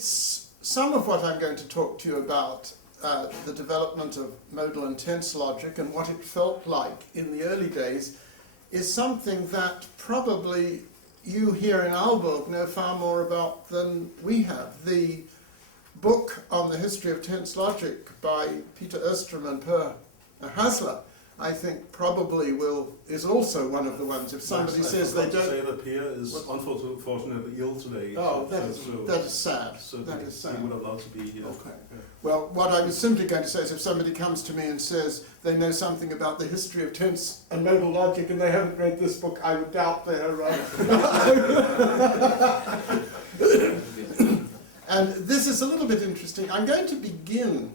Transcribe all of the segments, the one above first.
it's some of what I'm going to talk to you about, the development of modal and tense logic and what it felt like in the early days, is something that probably you here in Aalborg know far more about than we have. The book on the history of tense logic by Peter Östrom and Per Hasler, I think probably is also one of the ones. If somebody says they don't... say that Per is unfortunately ill today. Oh, that is sad. So that is sad. He would have loved to be here. Okay. Yeah. Well, what I was simply going to say is if somebody comes to me and says they know something about the history of tense and modal logic and they haven't read this book, I would doubt they're right. And this is a little bit interesting. I'm going to begin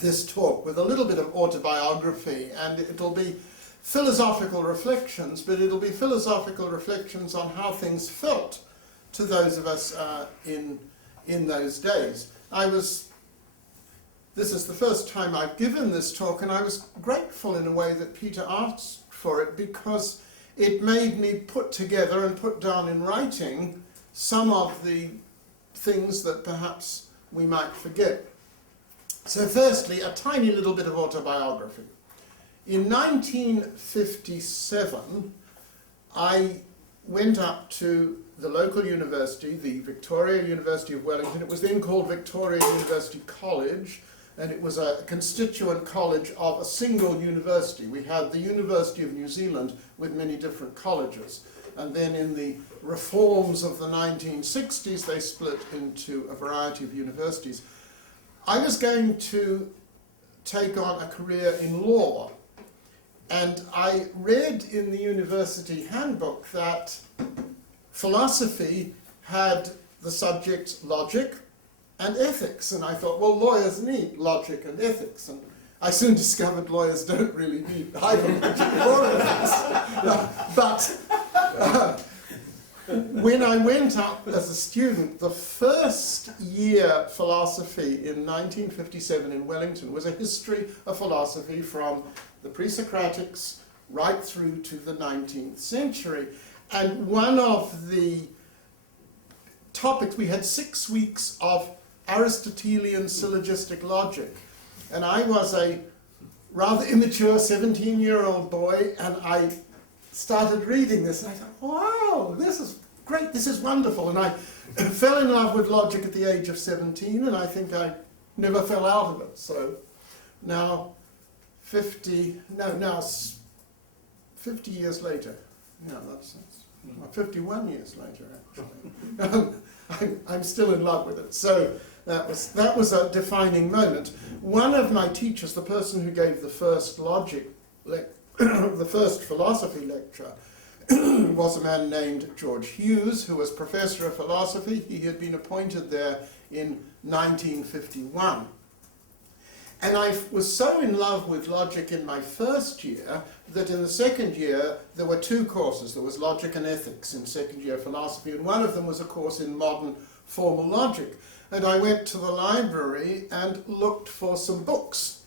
this talk with a little bit of autobiography, and it'll be philosophical reflections, but it'll be philosophical reflections on how things felt to those of us in those days. This is the first time I've given this talk, and I was grateful in a way that Peter asked for it, because it made me put together and put down in writing some of the things that perhaps we might forget. So firstly, a tiny little bit of autobiography. In 1957, I went up to the local university, the Victoria University of Wellington. It was then called Victoria University College, and it was a constituent college of a single university. We had the University of New Zealand with many different colleges. And then in the reforms of the 1960s, they split into a variety of universities. I was going to take on a career in law, and I read in the university handbook that philosophy had the subjects logic and ethics, and I thought, well, lawyers need logic and ethics, and I soon discovered lawyers don't really need either logic or ethics. But when I went up as a student, the first year philosophy in 1957 in Wellington was a history of philosophy from the pre-Socratics right through to the 19th century. And one of the topics, we had 6 weeks of Aristotelian syllogistic logic. And I was a rather immature 17-year-old boy, and I started reading this, and I thought, wow, this is great, this is wonderful. And I fell in love with logic at the age of 17, and I think I never fell out of it. So now 50 years later, yeah, that's 51 years later, actually. I'm still in love with it. So that was a defining moment. One of my teachers, the person who gave the first the first philosophy lecture, was a man named George Hughes, who was professor of philosophy. He had been appointed there in 1951. And I was so in love with logic in my first year that in the second year there were 2 courses. There was logic and ethics in second year philosophy, and one of them was a course in modern formal logic. And I went to the library and looked for some books.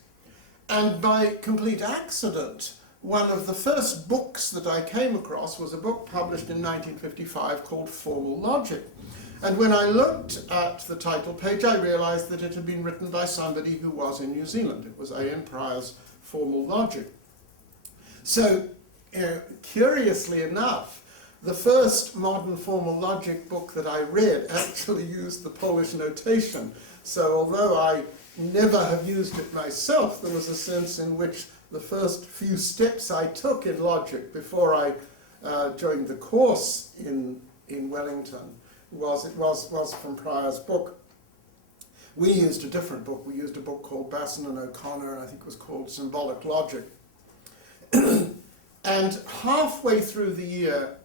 And by complete accident, one of the first books that I came across was a book published in 1955 called Formal Logic. And when I looked at the title page, I realized that it had been written by somebody who was in New Zealand. It was A.N. Pryor's Formal Logic. So, curiously enough, the first modern formal logic book that I read actually used the Polish notation. So although I never have used it myself, there was a sense in which the first few steps I took in logic before I joined the course in Wellington was from Pryor's book. We used a different book. We used a book called Basson and O'Connor, and I think it was called Symbolic Logic. And halfway through the year,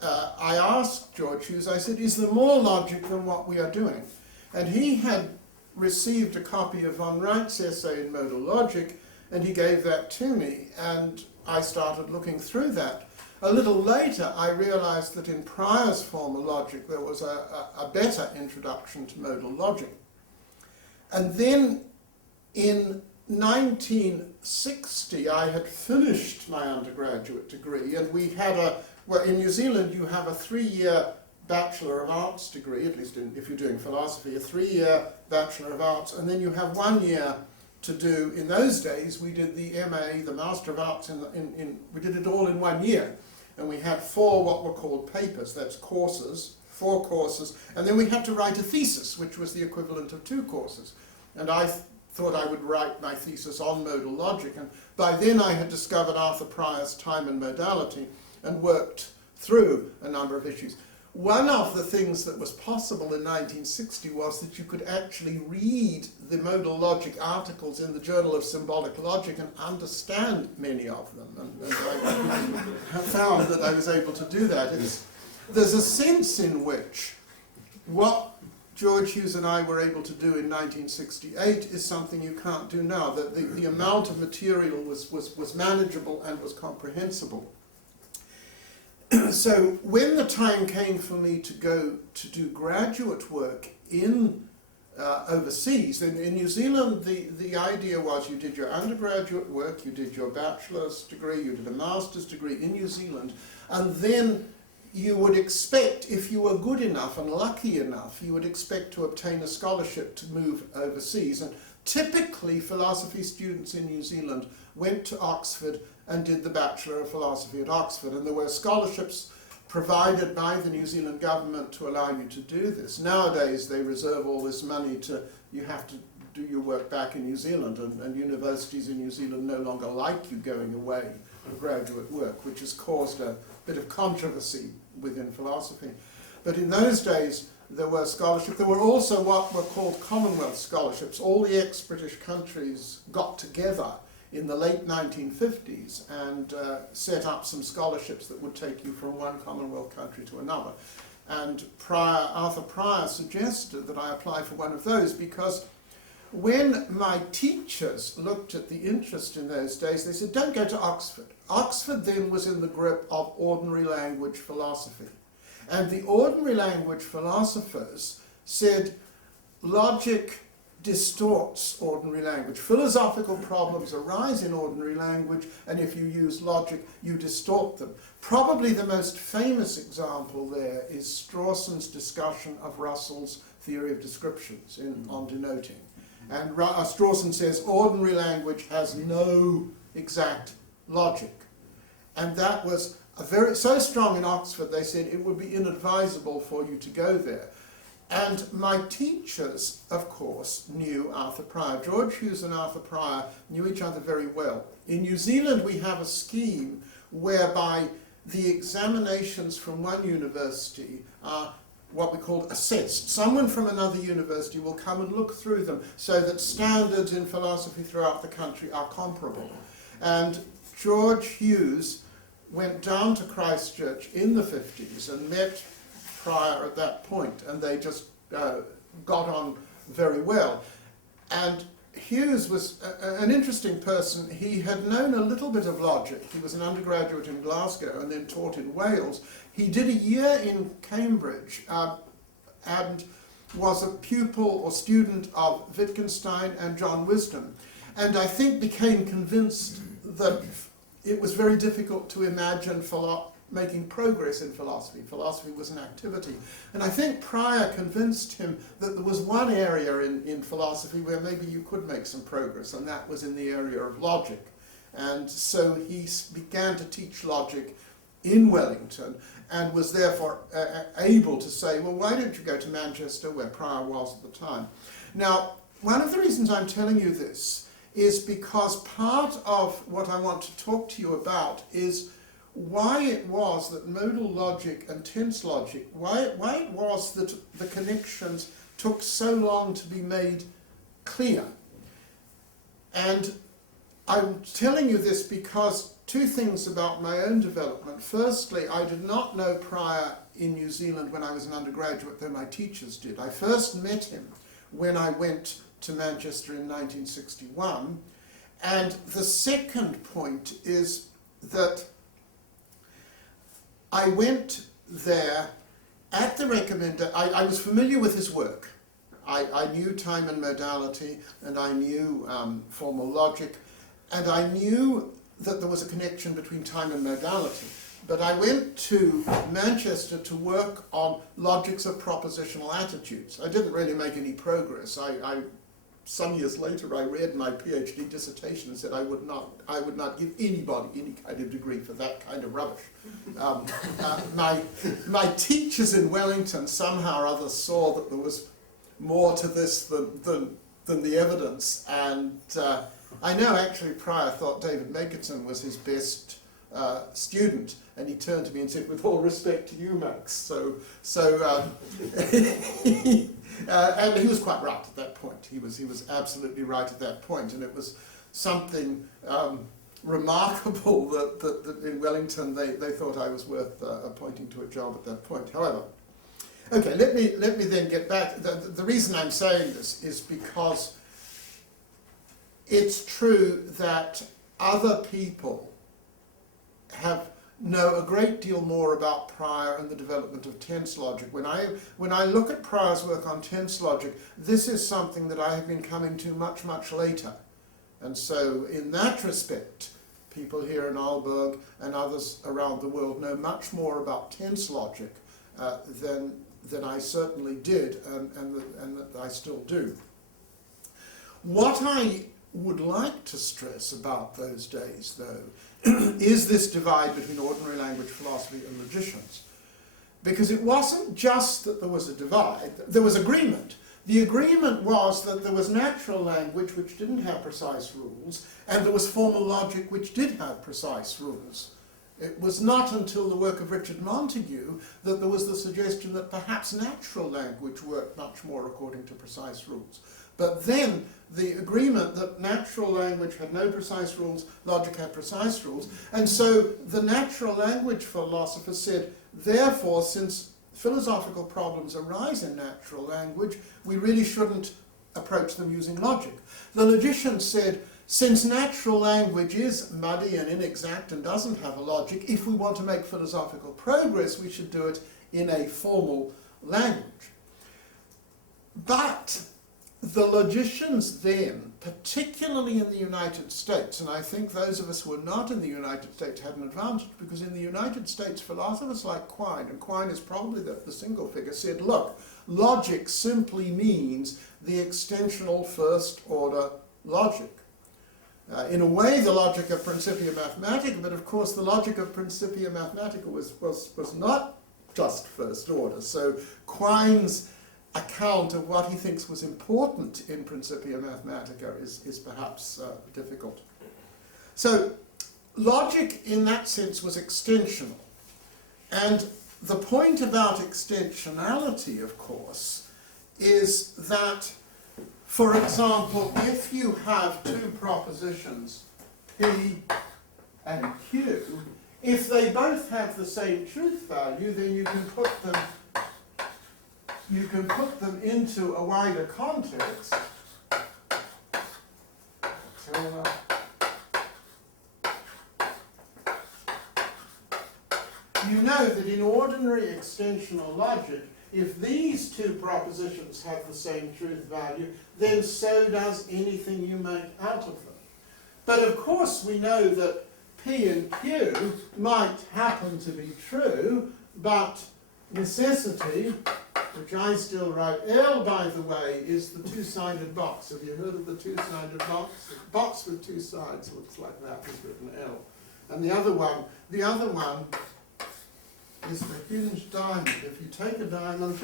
I asked George Hughes, I said, is there more logic than what we are doing? And he had received a copy of Von Wright's essay in Modal Logic, and he gave that to me, and I started looking through that. A little later, I realized that in Pryor's formal logic, there was a better introduction to modal logic. And then in 1960, I had finished my undergraduate degree, and we had well, in New Zealand, you have a 3-year Bachelor of Arts degree, at least if you're doing philosophy, a 3-year Bachelor of Arts, and then you have 1 year to do, in those days, we did the MA, the Master of Arts, we did it all in 1 year. And we had 4 what were called papers, that's courses, 4 courses, and then we had to write a thesis, which was the equivalent of 2 courses. And I thought I would write my thesis on modal logic, and by then I had discovered Arthur Prior's Time and Modality and worked through a number of issues. One of the things that was possible in 1960 was that you could actually read the modal logic articles in the Journal of Symbolic Logic and understand many of them. And I found that I was able to do that. There's a sense in which what George Hughes and I were able to do in 1968 is something you can't do now. The amount of material was manageable and was comprehensible. So when the time came for me to go to do graduate work in overseas, in New Zealand the idea was you did your undergraduate work, you did your bachelor's degree, you did a master's degree in New Zealand, and then you would expect, if you were good enough and lucky enough, you would expect to obtain a scholarship to move overseas. And typically philosophy students in New Zealand went to Oxford and did the Bachelor of Philosophy at Oxford, and there were scholarships provided by the New Zealand government to allow you to do this. Nowadays they reserve all this money to, you have to do your work back in New Zealand, and universities in New Zealand no longer like you going away for graduate work, which has caused a bit of controversy within philosophy. But in those days there were scholarships. There were also what were called Commonwealth scholarships. All the ex-British countries got together in the late 1950s and set up some scholarships that would take you from one Commonwealth country to another. And Arthur Prior suggested that I apply for one of those, because when my teachers looked at the interest in those days, they said, don't go to Oxford. Oxford then was in the grip of ordinary language philosophy. And the ordinary language philosophers said logic distorts ordinary language. Philosophical problems arise in ordinary language, and if you use logic, you distort them. Probably the most famous example there is Strawson's discussion of Russell's theory of descriptions on denoting. And Strawson says ordinary language has no exact logic. And that was so strong in Oxford, they said it would be inadvisable for you to go there. And my teachers, of course, knew Arthur Prior. George Hughes and Arthur Prior knew each other very well. In New Zealand we have a scheme whereby the examinations from one university are what we call assessed. Someone from another university will come and look through them so that standards in philosophy throughout the country are comparable. And George Hughes went down to Christchurch in the 50s and met Prior at that point, and they just got on very well. And Hughes was an interesting person. He had known a little bit of logic. He was an undergraduate in Glasgow and then taught in Wales. He did a year in Cambridge and was a pupil or student of Wittgenstein and John Wisdom, and I think became convinced that it was very difficult to imagine making progress in philosophy. Philosophy was an activity. And I think Prior convinced him that there was one area in philosophy where maybe you could make some progress, and that was in the area of logic. And so he began to teach logic in Wellington, and was therefore able to say, well, why don't you go to Manchester, where Prior was at the time? Now, one of the reasons I'm telling you this is because part of what I want to talk to you about is why it was that modal logic and tense logic, why it was that the connections took so long to be made clear. And I'm telling you this because two things about my own development. Firstly, I did not know Prior in New Zealand when I was an undergraduate, though my teachers did. I first met him when I went to Manchester in 1961. And the second point is that I went there at the recommendation. I was familiar with his work. I knew Time and Modality, and I knew formal logic, and I knew that there was a connection between time and modality. but I went to Manchester to work on logics of propositional attitudes. I didn't really make any progress. Some years later, I read my PhD dissertation and said I would not give anybody any kind of degree for that kind of rubbish. My teachers in Wellington somehow or other saw that there was more to this than the evidence, and I know actually Prior thought David Megerton was his best student, and he turned to me and said, "With all respect to you, Max." And he was quite right at that point. He was absolutely right at that point, and it was something remarkable that in Wellington they thought I was worth appointing to a job at that point. However, okay, let me then get back. The reason I'm saying this is because it's true that other people know a great deal more about Prior and the development of tense logic. When I look at Prior's work on tense logic, this is something that I have been coming to much, much later. And so in that respect, people here in Aalborg and others around the world know much more about tense logic than I certainly did and that I still do. What I would like to stress about those days, though, is this divide between ordinary language philosophy and logicians. Because it wasn't just that there was a divide, there was agreement. The agreement was that there was natural language which didn't have precise rules, and there was formal logic which did have precise rules. It was not until the work of Richard Montague that there was the suggestion that perhaps natural language worked much more according to precise rules. But then the agreement that natural language had no precise rules, logic had precise rules, and so the natural language philosophers said, therefore, since philosophical problems arise in natural language, we really shouldn't approach them using logic. The logicians said, since natural language is muddy and inexact and doesn't have a logic, if we want to make philosophical progress, we should do it in a formal language. But the logicians then, particularly in the United States, and I think those of us who are not in the United States had an advantage, because in the United States, philosophers like Quine, and Quine is probably the single figure, said, look, logic simply means the extensional first-order logic. In a way, the logic of Principia Mathematica, but of course the logic of Principia Mathematica was not just first order. So Quine's account of what he thinks was important in Principia Mathematica is perhaps difficult. So logic in that sense was extensional. And the point about extensionality, of course, is that, for example, if you have two propositions, P and Q, if they both have the same truth value, then you can put them into a wider context. You know that in ordinary extensional logic, if these two propositions have the same truth value, then so does anything you make out of them. But of course we know that P and Q might happen to be true, but necessity, which I still write, L, by the way, is the two-sided box. Have you heard of the two-sided box? A box with two sides looks like that, is written L. And the other one is the hinged diamond. If you take a diamond,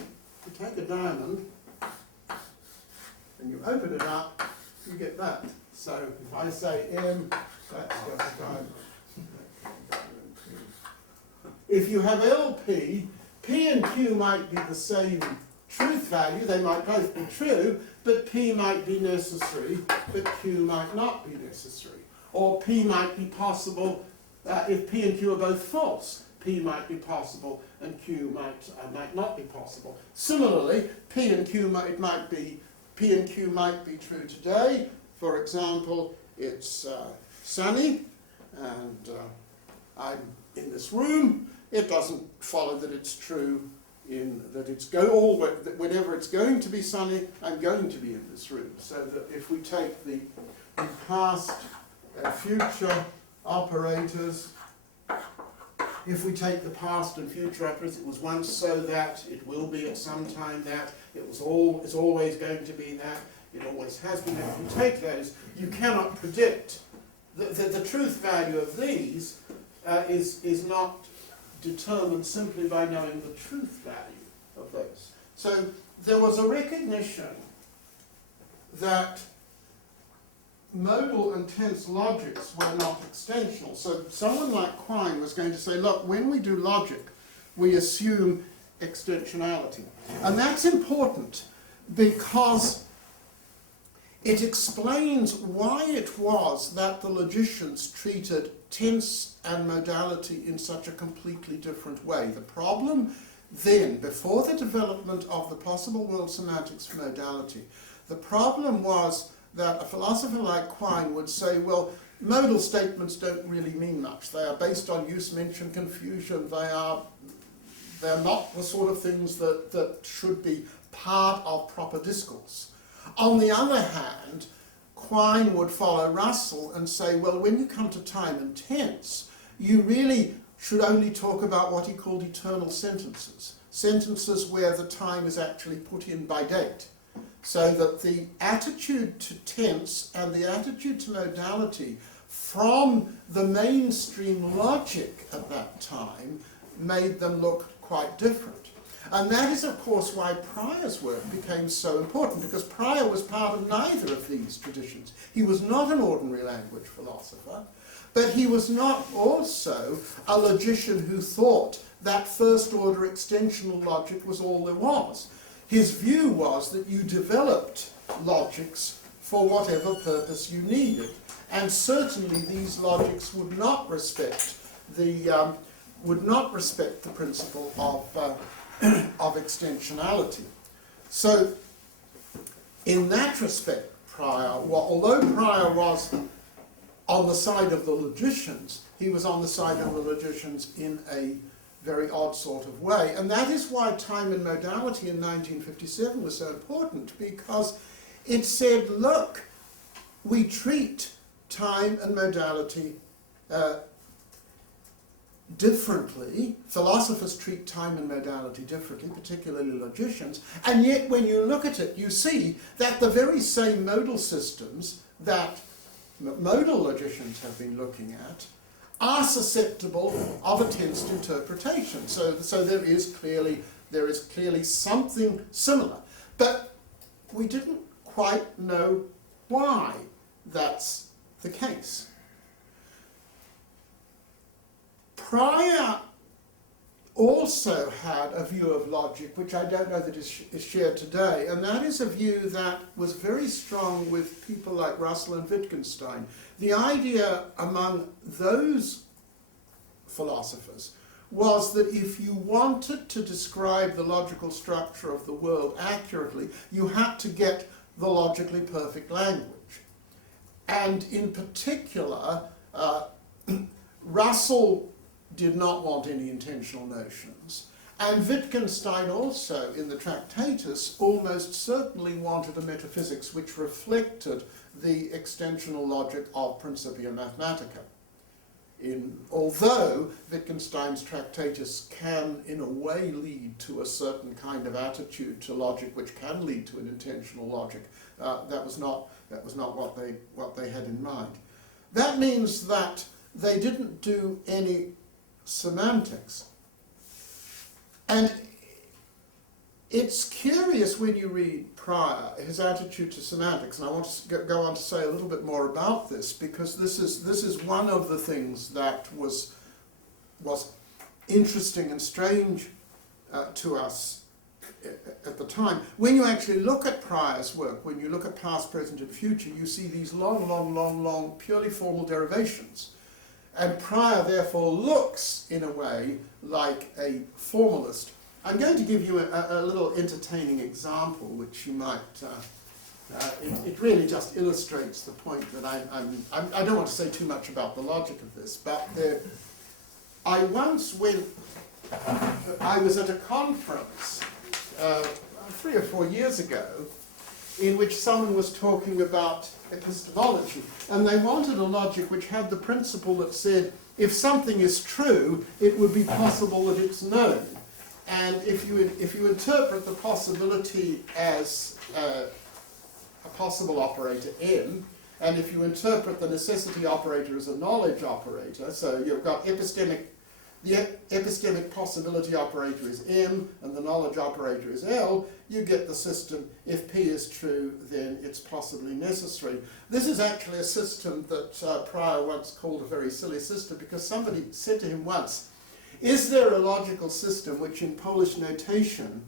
and you open it up, you get that. So if I say M, that's just a diamond. If you have LP, P and Q might be the same truth value, they might both be true, but P might be necessary, but Q might not be necessary. Or P might be possible if P and Q are both false. P might be possible and Q might not be possible. Similarly, P and Q might be true today. For example, it's sunny and I'm in this room. It doesn't follow that it's true whenever it's going to be sunny, I'm going to be in this room. So that if we take the past and future operators, if we take the past and future operas, it was once so that, it will be at some time that, it's always going to be that, it always has been that. If you take those, you cannot predict. The truth value of these is not determined simply by knowing the truth value of those. So there was a recognition that modal and tense logics were not extensional. So someone like Quine was going to say, look, when we do logic, we assume extensionality. And that's important because it explains why it was that the logicians treated tense and modality in such a completely different way. The problem then, before the development of the possible world semantics for modality, the problem was that a philosopher like Quine would say, well, modal statements don't really mean much. They are based on use, mention, confusion. They're not the sort of things that should be part of proper discourse. On the other hand, Quine would follow Russell and say, well, when you come to time and tense, you really should only talk about what he called eternal sentences. Sentences where the time is actually put in by date. So that the attitude to tense and the attitude to modality from the mainstream logic at that time made them look quite different. And that is, of course, why Prior's work became so important, because Prior was part of neither of these traditions. He was not an ordinary language philosopher, but he was not also a logician who thought that first-order extensional logic was all there was. His view was that you developed logics for whatever purpose you needed, and certainly these logics would not respect the principle of extensionality. So, in that respect, Prior, although Prior was on the side of the logicians, he was on the side of the logicians in a very odd sort of way. And that is why time and modality in 1957 was so important, because it said, look, we treat time and modality differently. Philosophers treat time and modality differently, particularly logicians, and yet when you look at it, you see that the very same modal systems that modal logicians have been looking at are susceptible of a tensed interpretation. So there is clearly something similar. But we didn't quite know why that's the case. Prior also had a view of logic, which I don't know that is shared today, and that is a view that was very strong with people like Russell and Wittgenstein. The idea among those philosophers was that if you wanted to describe the logical structure of the world accurately, you had to get the logically perfect language. And in particular, Russell did not want any intentional notions. And Wittgenstein also, in the Tractatus, almost certainly wanted a metaphysics which reflected the extensional logic of Principia Mathematica. Although Wittgenstein's Tractatus can, in a way, lead to a certain kind of attitude to logic which can lead to an intentional logic, that was not what they had in mind. That means that they didn't do any semantics. And it's curious when you read Prior, his attitude to semantics, and I want to go on to say a little bit more about this, because this is one of the things that was interesting and strange to us at the time. When you actually look at Prior's work, when you look at past, present, and future, you see these long, purely formal derivations. And Prior, therefore, looks, in a way, like a formalist. I'm going to give you a little entertaining example, which you might... it really just illustrates the point that I don't want to say too much about the logic of this, but I once went... I was at a conference 3 or 4 years ago, in which someone was talking about epistemology, and they wanted a logic which had the principle that said, if something is true, it would be possible that it's known. And if you interpret the possibility as a possible operator M, and if you interpret the necessity operator as a knowledge operator, so you've got the epistemic possibility operator is M and the knowledge operator is L, you get the system, if P is true, then it's possibly necessary. This is actually a system that Prior once called a very silly system, because somebody said to him once, is there a logical system which in Polish notation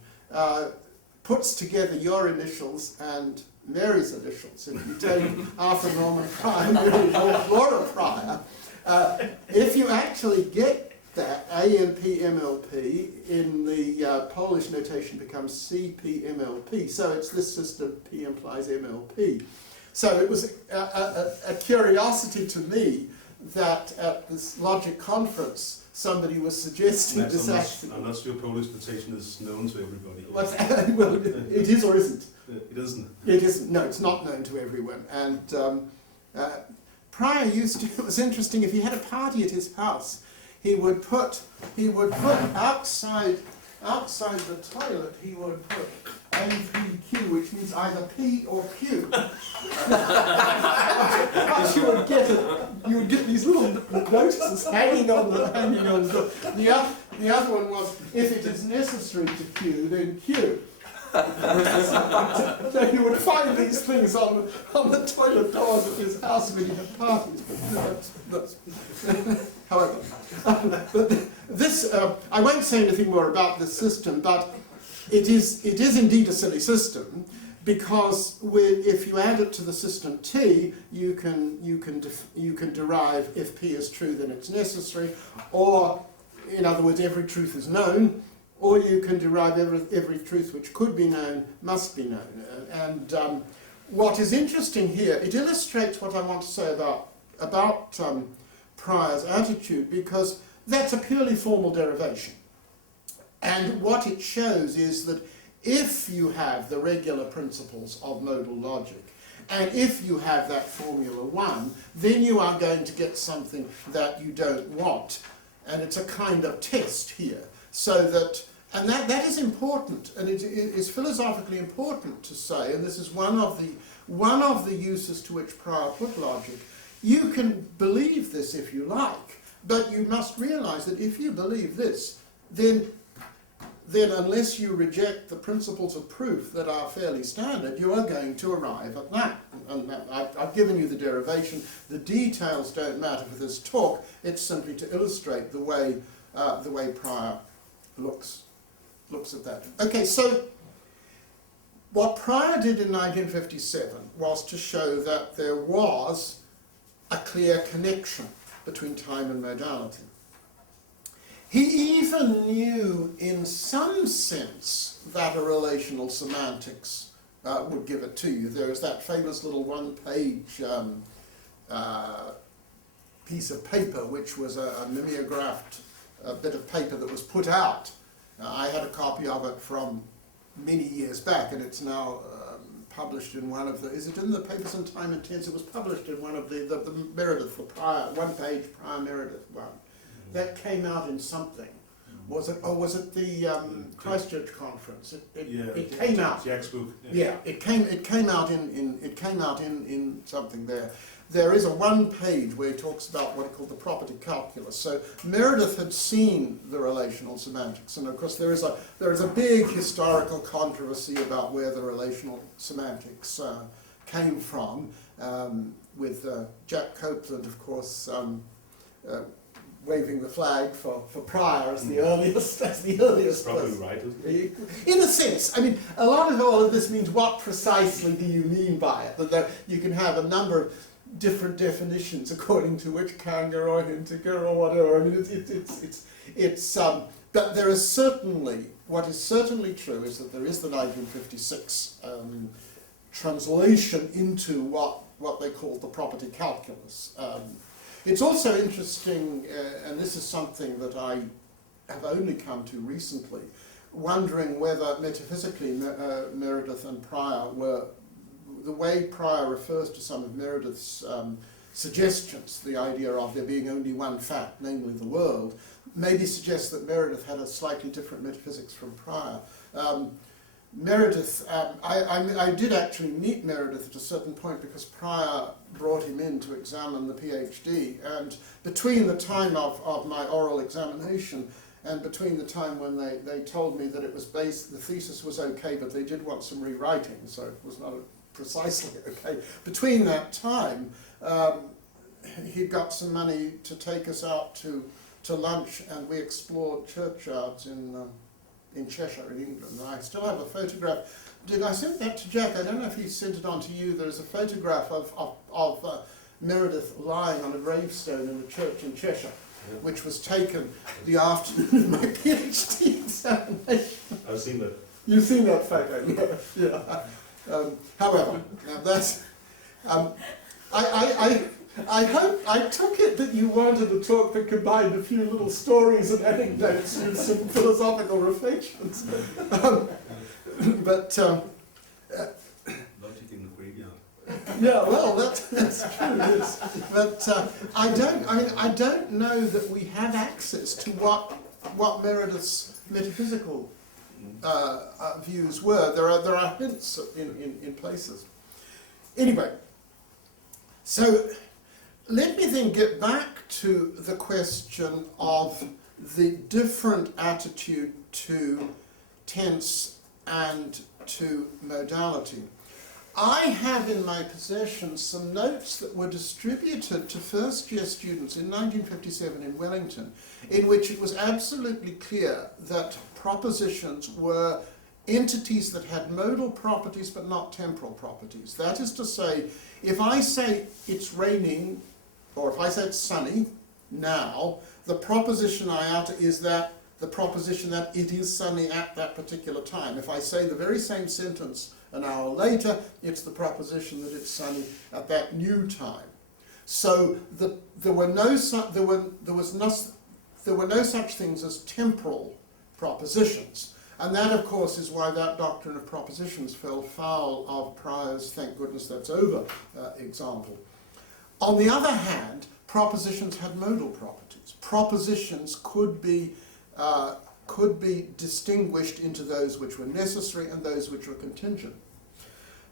puts together your initials and Mary's initials? If you take Arthur Norman Prior, Mary Laura Prior, if you actually get that AMP MLP in the Polish notation becomes CP MLP. So it's this system, P implies MLP. So it was a curiosity to me that at this logic conference somebody was suggesting this action. Unless your Polish notation is known to everybody. Well, it is or isn't. It isn't. It isn't. No, it's not known to everyone. And Prior used to, it was interesting, if he had a party at his house, he would put outside the toilet, he would put APQ, which means either P or Q. What you would get these little notices hanging on the door. The other one was, if it is necessary to Q, then Q. So you would find these things on the toilet doors of his house when he had parties. But however, but this I won't say anything more about this system, but it is indeed a silly system, because if you add it to the system T, you can derive if P is true, then it's necessary, or in other words, every truth is known. Or you can derive every truth which could be known must be known. And what is interesting here, it illustrates what I want to say about Prior's attitude, because that's a purely formal derivation. And what it shows is that if you have the regular principles of modal logic, and if you have that Formula 1, then you are going to get something that you don't want. And it's a kind of test here. So that, and that is important, and it is philosophically important to say, and this is one of the uses to which Prior put logic. You can believe this if you like, but you must realize that if you believe this, then unless you reject the principles of proof that are fairly standard, you are going to arrive at that. And I've given you the derivation. The details don't matter for this talk. It's simply to illustrate the way Prior looks at that. Okay, so what Prior did in 1957 was to show that there was a clear connection between time and modality. He even knew in some sense that a relational semantics would give it to you. There is that famous little one-page piece of paper which was a mimeographed bit of paper that was put out. I had a copy of it from many years back, and it's now published in one of the, is it in the Papers on Time and Tense? It was published in one of the Meredith, the Prior, one-page Prior Meredith one. That came out in something. Was it? Or was it the Christchurch conference? It came out. Jack's book. Yeah, it came out in something there. There is a one-page where he talks about what he called the property calculus. So Meredith had seen the relational semantics, and of course there is a big historical controversy about where the relational semantics came from, with Jack Copeland, of course, waving the flag for Prior as the earliest. Probably right, isn't it? In a sense, I mean, a lot of all of this means what precisely do you mean by it? That you can have a number of different definitions according to which Kanger or Hintiger or whatever. I mean, but there is certainly, what is certainly true is that there is the 1956 translation into what they call the property calculus. It's also interesting, and this is something that I have only come to recently, wondering whether metaphysically Meredith and Prior were the way Prior refers to some of Meredith's suggestions, the idea of there being only one fact, namely the world, maybe suggests that Meredith had a slightly different metaphysics from Prior. Meredith, I did actually meet Meredith at a certain point because Prior brought him in to examine the PhD, and between the time of my oral examination and between the time when they told me that it was based, the thesis was okay, but they did want some rewriting, so it was not precisely okay. Between that time, he got some money to take us out to lunch, and we explored churchyards in Cheshire, in England. And I still have a photograph. Did I send that to Jack? I don't know if he sent it on to you. There's a photograph of Meredith lying on a gravestone in a church in Cheshire, which was taken the afternoon of my PhD examination. I've seen that. You've seen that photo, yeah. However, now that's... I hope, I took it that you wanted a talk that combined a few little stories and anecdotes with some philosophical reflections. Logic in the graveyard. Yeah, well, that's true, yes. But I don't know that we have access to what Meredith's metaphysical views were. There are hints in places. Anyway, so let me then get back to the question of the different attitude to tense and to modality. I have in my possession some notes that were distributed to first-year students in 1957 in Wellington, in which it was absolutely clear that propositions were entities that had modal properties but not temporal properties. That is to say, if I say it's raining, or if I say it's sunny now, the proposition I utter is that the proposition that it is sunny at that particular time. If I say the very same sentence an hour later, it's the proposition that it's sunny at that new time. So there were no such things as temporal propositions. And that, of course, is why that doctrine of propositions fell foul of Prior's "thank goodness that's over" example. On the other hand, propositions had modal properties. Propositions could be distinguished into those which were necessary and those which were contingent.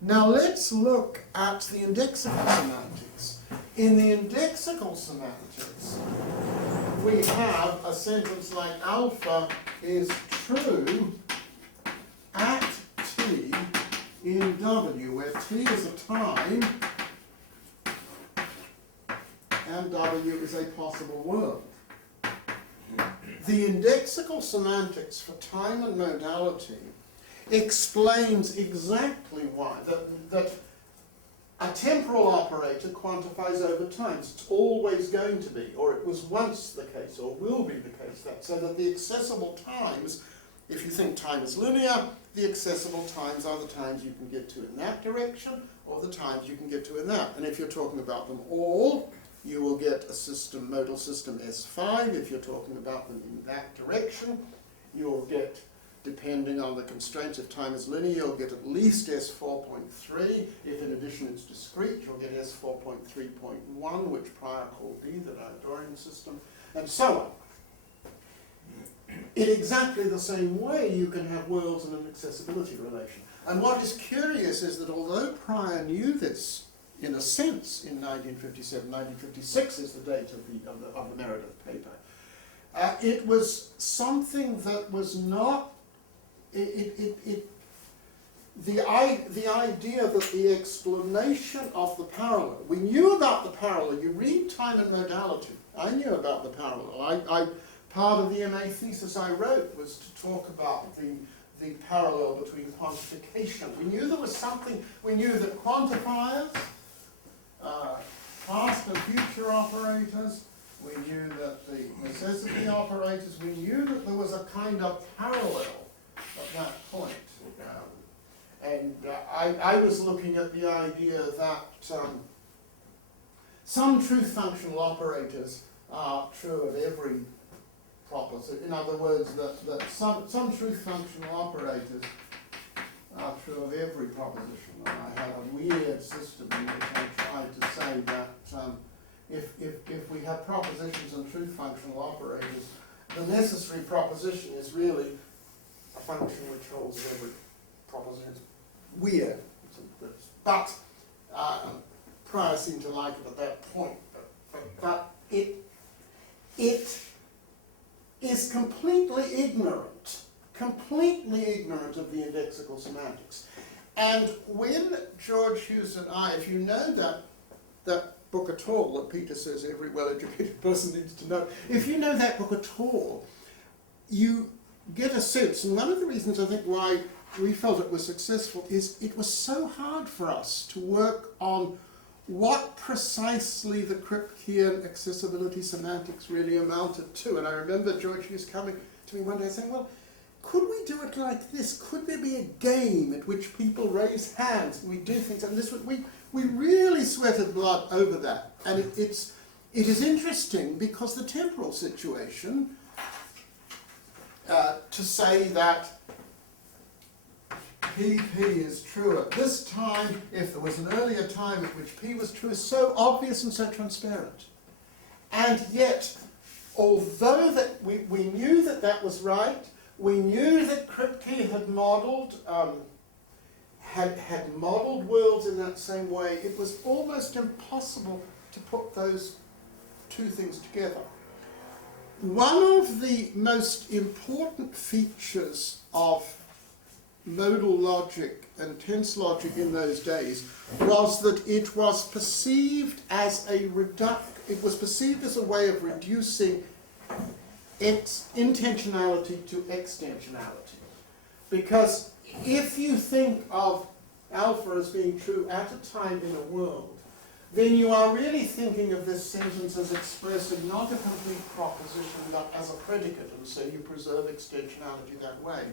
Now let's look at the indexical semantics. In the indexical semantics, we have a sentence like alpha is true at t in W, where t is a time and W is a possible world. The indexical semantics for time and modality explains exactly why that a temporal operator quantifies over time. It's always going to be, or it was once the case, or will be the case, so that the accessible times, if you think time is linear, the accessible times are the times you can get to in that direction, or the times you can get to in that. And if you're talking about them all, you will get a system, modal system S5. If you're talking about them in that direction, you'll get, depending on the constraints, if time is linear, you'll get at least S4.3. If in addition it's discrete, you'll get S4.3.1, which Prior called D, the Dorian system, and so on. In exactly the same way, you can have worlds in an accessibility relation. And what is curious is that although Prior knew this, in a sense, in 1957, 1956 is the date of the Meredith paper, it was something that was not, the idea that the explanation of the parallel, we knew about the parallel. You read time and modality. I knew about the parallel. Part of the MA thesis I wrote was to talk about the parallel between quantification. We knew there was something, we knew that quantifiers, past and future operators, we knew that the necessity operators, we knew that there was a kind of parallel at that point. I was looking at the idea that some truth functional operators are true of every proposition. In other words, that some truth functional operators are true of every proposition. And I had a weird system in which I tried to say that if we have propositions and true functional operators, the necessary proposition is really a function which holds every proposition. It's weird, but Prior seemed to like it at that point. But it is completely ignorant of the indexical semantics. And when George Hughes and I, if you know that book at all, that Peter says every well-educated person needs to know, if you know that book at all, you get a sense, and one of the reasons I think why we felt it was successful is it was so hard for us to work on what precisely the Kripkean accessibility semantics really amounted to. And I remember George Hughes coming to me one day saying, well, could we do it like this? Could there be a game at which people raise hands and we do things? And this we really sweated blood over that. And it is interesting because the temporal situation, to say that P is true at this time, if there was an earlier time at which P was true, is so obvious and so transparent. And yet, although that we knew that that was right, we knew that Kripke had modeled worlds in that same way, it was almost impossible to put those two things together. One of the most important features of modal logic and tense logic in those days was that it was perceived as a way of reducing intentionality to extensionality. Because if you think of alpha as being true at a time in a world, then you are really thinking of this sentence as expressing not a complete proposition but as a predicate, and so you preserve extensionality that way.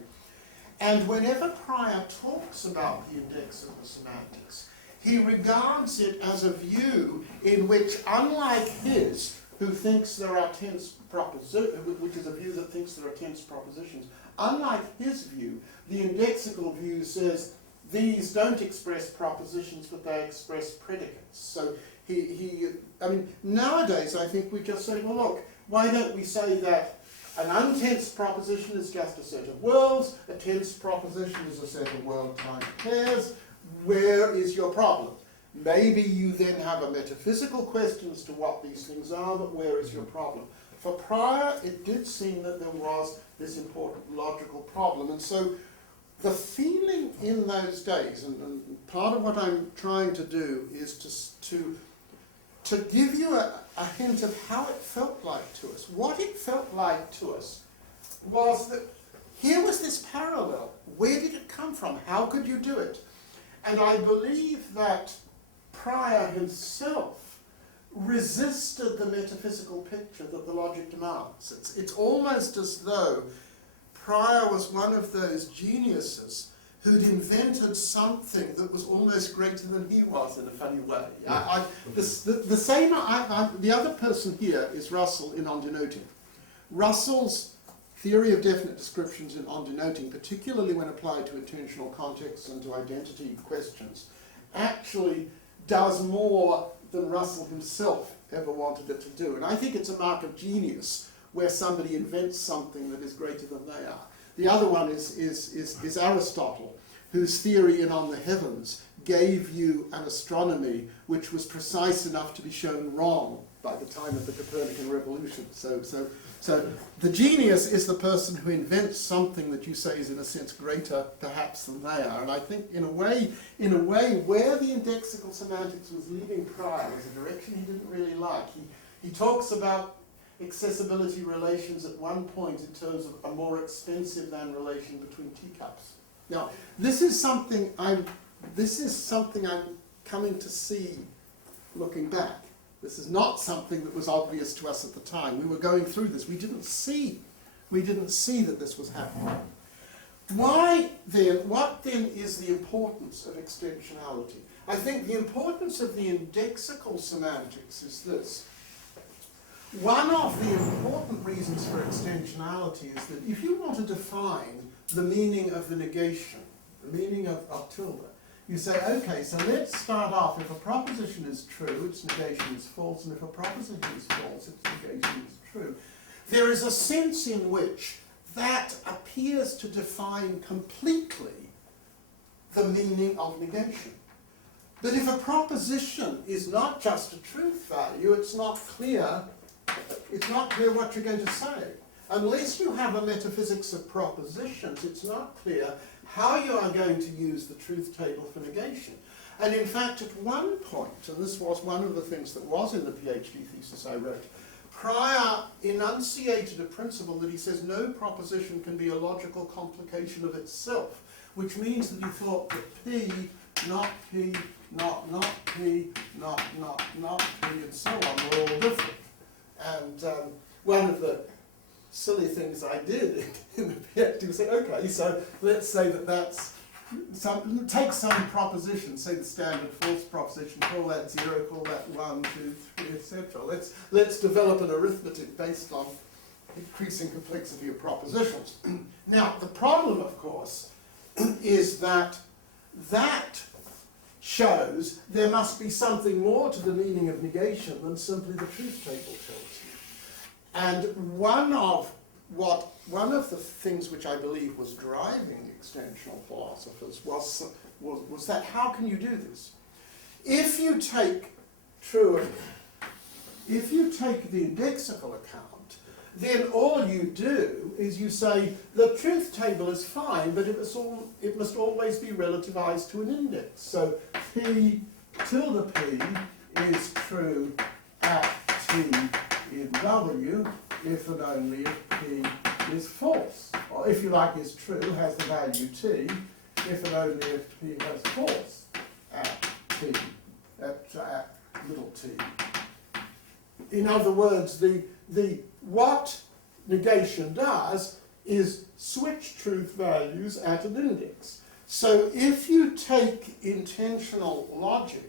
And whenever Prior talks about the Indexical Semantics, he regards it as a view in which, unlike his, who thinks there are tense propositions, which is a view that thinks there are tense propositions, unlike his view, the indexical view says these don't express propositions, but they express predicates. So I mean, nowadays I think we just say, well, look, why don't we say that an untense proposition is just a set of worlds, a tense proposition is a set of world-time pairs. Where is your problem? Maybe you then have a metaphysical question as to what these things are, but where is your problem? For Prior, it did seem that there was this important logical problem. And so the feeling in those days, and part of what I'm trying to do is to give you a hint of how it felt like to us. What it felt like to us was that here was this parallel. Where did it come from? How could you do it? And I believe that Prior himself resisted the metaphysical picture that the logic demands. It's almost as though Prior was one of those geniuses who'd invented something that was almost greater than he was in a funny way. The other person here is Russell in on-denoting. Russell's theory of definite descriptions in on-denoting, particularly when applied to intentional contexts and to identity questions, actually does more than Russell himself ever wanted it to do. And I think it's a mark of genius where somebody invents something that is greater than they are. The other one is Aristotle, whose theory in On the Heavens gave you an astronomy which was precise enough to be shown wrong by the time of the Copernican revolution. So the genius is the person who invents something that you say is in a sense greater perhaps than they are. And I think in a way where the indexical semantics was leading Prior was a direction he didn't really like. He talks about accessibility relations at one point in terms of a more expensive than relation between teacups. Now, this is something I'm coming to see looking back. This is not something that was obvious to us at the time. We were going through this. We didn't see that this was happening. What then is the importance of extensionality? I think the importance of the indexical semantics is this. One of the important reasons for extensionality is that if you want to define the meaning of the negation, the meaning of tilde. You say, okay, so let's start off. If a proposition is true, its negation is false, and if a proposition is false, its negation is true. There is a sense in which that appears to define completely the meaning of negation. But if a proposition is not just a truth value, it's not clear what you're going to say. Unless you have a metaphysics of propositions, it's not clear how you are going to use the truth table for negation. And in fact, at one point, and this was one of the things that was in the PhD thesis I wrote, Prior enunciated a principle that he says no proposition can be a logical complication of itself, which means that he thought that P, not P, not P, not P, and so on were all different. And one of the silly things I did in the PhD was say, okay, so let's say that that's take some proposition, say the standard false proposition, call that 0, call that 1, 2, 3, etc. Let's develop an arithmetic based on increasing complexity of propositions. Now, the problem, of course, is that shows there must be something more to the meaning of negation than simply the truth table tells you. And one of the things which I believe was driving extensional philosophers was that how can you do this? If you take the indexical account, then all you do is you say the truth table is fine, but it must always be relativized to an index. So P tilde P is true at T in W if and only if P is false, or if you like is true, has the value T, if and only if P has false at T, at little t. In other words, what negation does is switch truth values at an index. So if you take intentional logic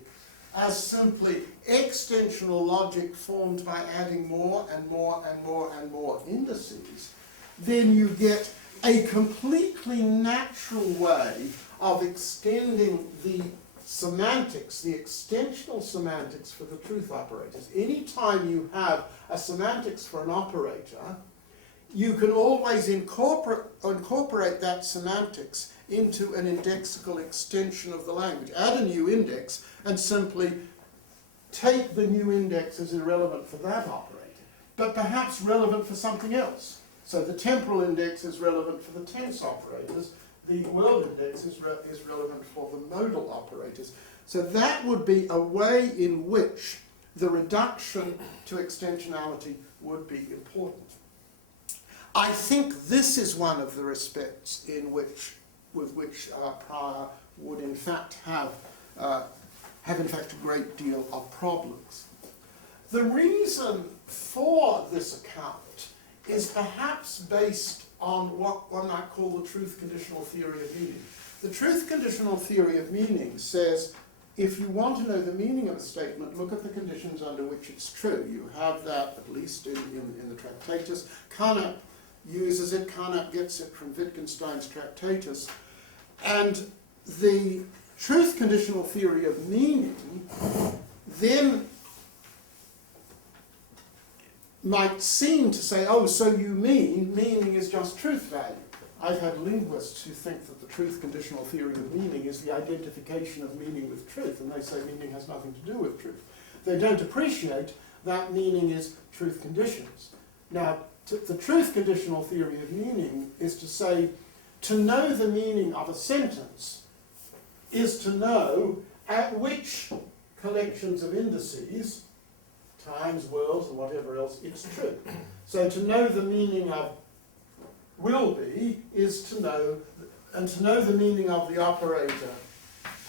as simply extensional logic formed by adding more and more and more and more indices, then you get a completely natural way of extending the semantics, the extensional semantics for the truth operators. Anytime you have a semantics for an operator, you can always incorporate that semantics into an indexical extension of the language. Add a new index and simply take the new index as irrelevant for that operator, but perhaps relevant for something else. So the temporal index is relevant for the tense operators, the world index is relevant for the modal operators. So that would be a way in which the reduction to extensionality would be important. I think this is one of the respects with which Prior would in fact have in fact a great deal of problems. The reason for this account is perhaps based on what one might call the truth conditional theory of meaning. The truth conditional theory of meaning says if you want to know the meaning of a statement, look at the conditions under which it's true. You have that at least in the Tractatus. Carnap uses it, Carnap gets it from Wittgenstein's Tractatus. And the truth conditional theory of meaning then might seem to say, oh, so you mean meaning is just truth value. I've had linguists who think that the truth conditional theory of meaning is the identification of meaning with truth, and they say meaning has nothing to do with truth. They don't appreciate that meaning is truth conditions. Now, the truth conditional theory of meaning is to say, to know the meaning of a sentence is to know at which collections of indices, times, worlds, and whatever else, it's true. So to know the meaning of will be is to know, and to know the meaning of the operator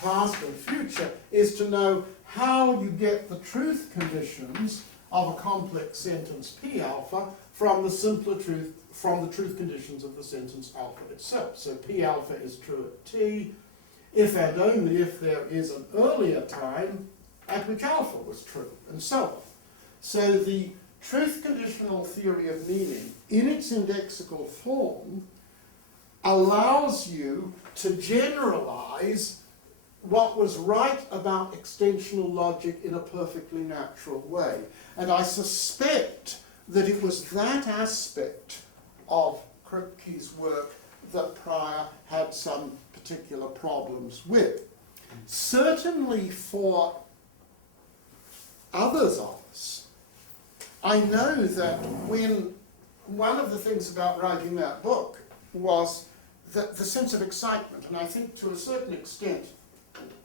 past and future is to know how you get the truth conditions of a complex sentence P alpha from the simpler truth, from the truth conditions of the sentence alpha itself. So P alpha is true at T, if and only if there is an earlier time at which alpha was true, and so on. So the truth conditional theory of meaning, in its indexical form, allows you to generalize what was right about extensional logic in a perfectly natural way. And I suspect that it was that aspect of Kripke's work that Prior had some particular problems with. Certainly for others of us, I know that when one of the things about writing that book was that the sense of excitement, and I think to a certain extent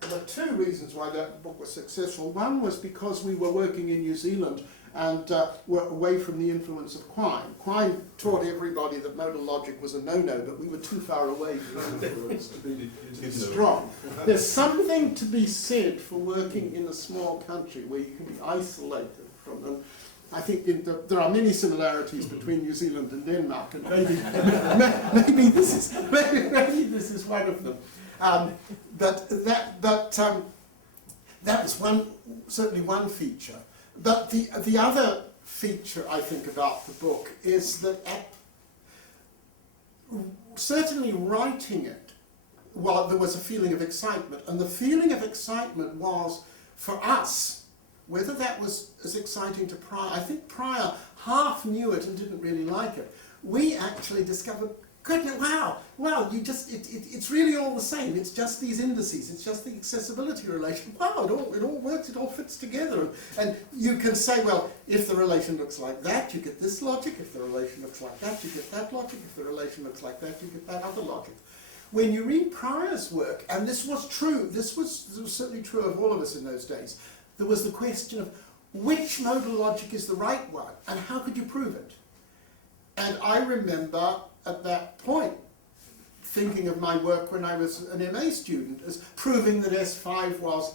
there were two reasons why that book was successful. One was because we were working in New Zealand and were away from the influence of Quine. Quine taught everybody that modal logic was a no-no, but we were too far away from the influence to be strong. There's something to be said for working in a small country where you can be isolated from them. I think there are many similarities between New Zealand and Denmark, and maybe this is one of them. But that was certainly one feature. But the other feature, I think, about the book is that certainly writing it, well, there was a feeling of excitement. And the feeling of excitement was, for us, whether that was as exciting to Prior, I think Prior half knew it and didn't really like it. We actually discovered, goodness, wow, it's really all the same. It's just these indices. It's just the accessibility relation. Wow, it all works. It all fits together. And you can say, well, if the relation looks like that, you get this logic. If the relation looks like that, you get that logic. If the relation looks like that, you get that other logic. When you read Prior's work, and this was true, this was certainly true of all of us in those days, there was the question of which modal logic is the right one, and how could you prove it? And I remember at that point thinking of my work when I was an MA student as proving that S5 was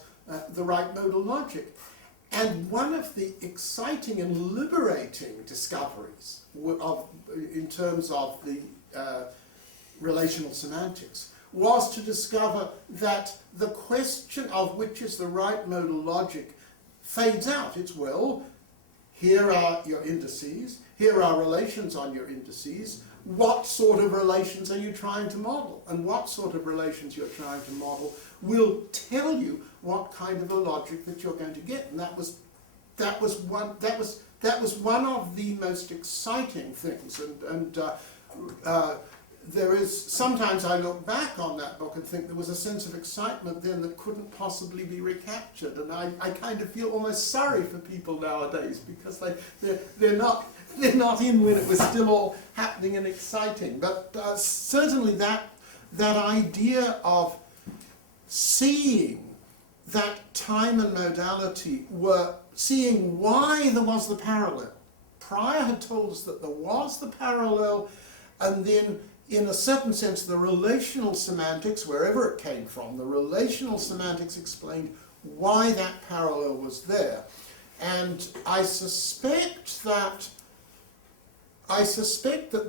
the right modal logic. And one of the exciting and liberating discoveries in terms of the relational semantics was to discover that the question of which is the right modal logic fades out. It's, well, here are your indices, here are relations on your indices. What sort of relations are you trying to model? And what sort of relations you're trying to model will tell you what kind of a logic that you're going to get. And that was one of the most exciting things. And there is, sometimes I look back on that book and think there was a sense of excitement then that couldn't possibly be recaptured. And I kind of feel almost sorry for people nowadays because they're not in when it was still all happening and exciting. But certainly that idea of seeing that time and modality were seeing why there was the parallel. Prior had told us that there was the parallel, and then in a certain sense the relational semantics, wherever it came from, the relational semantics explained why that parallel was there. And I suspect that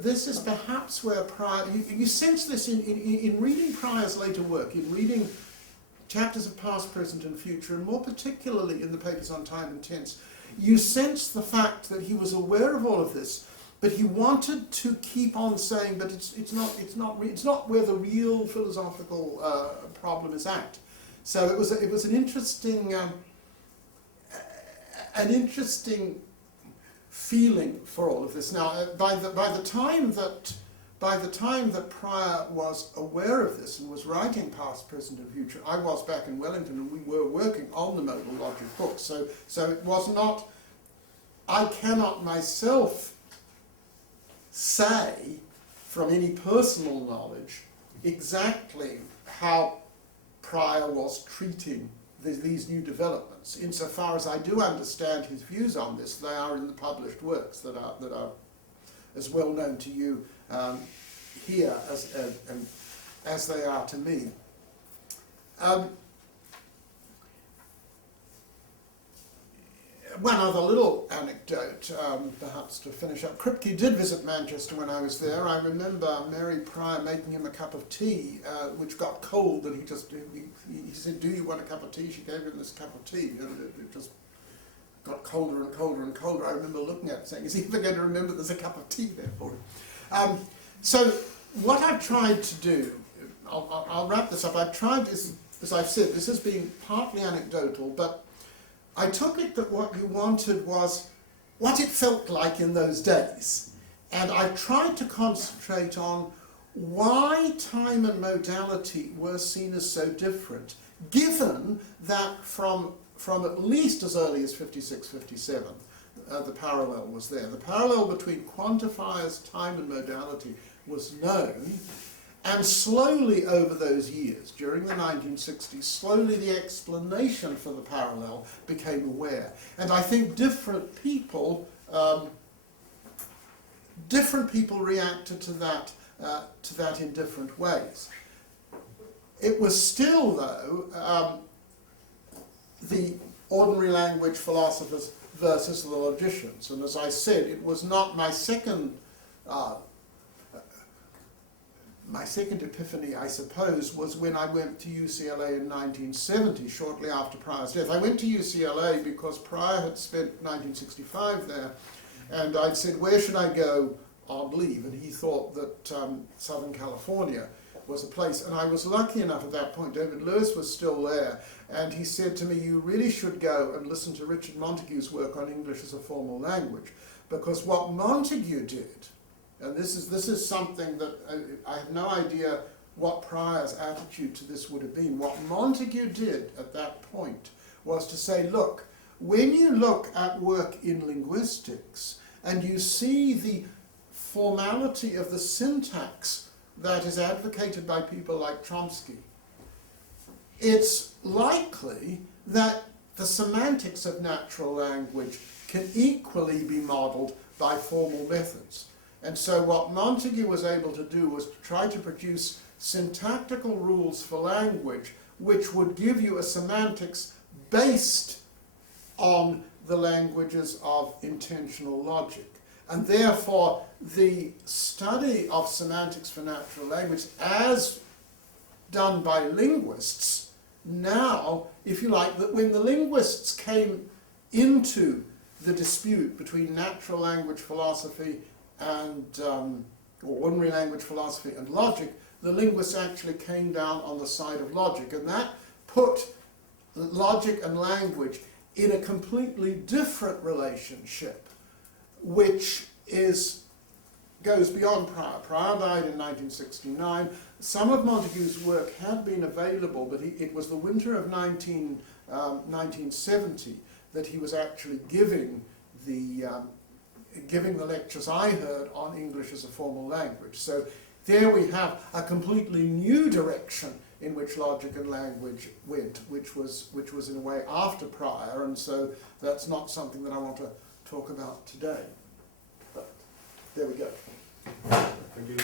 this is perhaps where Prior, you sense this in reading Prior's later work, in reading chapters of past, present and future, and more particularly in the papers on time and tense, you sense the fact that he was aware of all of this, but he wanted to keep on saying, but it's not where the real philosophical problem is at. So it was an interesting feeling for all of this. Now, by the time that Prior was aware of this and was writing Past, Present and Future, I was back in Wellington and we were working on the modal logic book. So it was not, I cannot myself say from any personal knowledge exactly how Prior was treating these new developments. Insofar as I do understand his views on this, they are in the published works that are as well known to you here as they are to me. One other little anecdote, perhaps to finish up. Kripke did visit Manchester when I was there. I remember Mary Prior making him a cup of tea, which got cold, and he said, "Do you want a cup of tea?" She gave him this cup of tea, and it just got colder and colder and colder. I remember looking at it saying, "Is he ever going to remember there's a cup of tea there for him?" So what I've tried to do, I'll wrap this up, I've tried, as I've said, this has been partly anecdotal, but I took it that what you wanted was what it felt like in those days. And I tried to concentrate on why time and modality were seen as so different, given that from at least as early as 56, 57, the parallel was there. The parallel between quantifiers, time and modality was known, and slowly over those years, during the 1960s, slowly the explanation for the parallel became aware. And I think different people reacted to that in different ways. It was still, though, the ordinary language philosophers versus the logicians. And as I said, it was not my second epiphany, I suppose, was when I went to UCLA in 1970, shortly after Pryor's death. I went to UCLA because Pryor had spent 1965 there, and I'd said, where should I go on leave? And he thought that Southern California was a place, and I was lucky enough at that point. David Lewis was still there, and he said to me, you really should go and listen to Richard Montague's work on English as a formal language, because what Montague did, and this is something that I have no idea what Pryor's attitude to this would have been. What Montague did at that point was to say, look, when you look at work in linguistics and you see the formality of the syntax that is advocated by people like Chomsky, it's likely that the semantics of natural language can equally be modeled by formal methods. And so what Montague was able to do was to try to produce syntactical rules for language which would give you a semantics based on the languages of intentional logic. And therefore, the study of semantics for natural language, as done by linguists, now, if you like, that when the linguists came into the dispute between natural language philosophy and, or ordinary language philosophy and logic, the linguists actually came down on the side of logic. And that put logic and language in a completely different relationship, which goes beyond Pryor. Pryor died in 1969. Some of Montague's work had been available, but it was the winter of 1970 that he was actually giving the lectures I heard on English as a formal language. So there we have a completely new direction in which logic and language went, which was in a way after Pryor, and so that's not something that I want to talk about today. But there we go. Thank you.